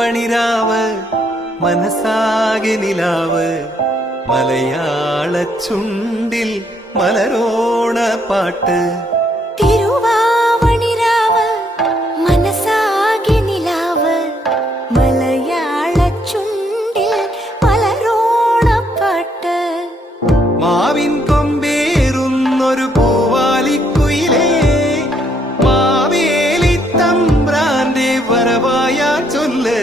തിരുവാവണിരാവ് മനസ്സാകെ നിലാവ് മലയാള ചുണ്ടിൽ മലരോണ പാട്ട് തിരുവാവണിരാവ് മനസ്സാകെ നിലാവ് മലയാള ചുണ്ടിൽ മലരോണപ്പാട്ട് മാവിൻ കൊമ്പേറുന്നൊരു പൂവാലിക്കുയിലേ മാവേലി തമ്പ്രാന്റെ വരവായ ചൊല്ല്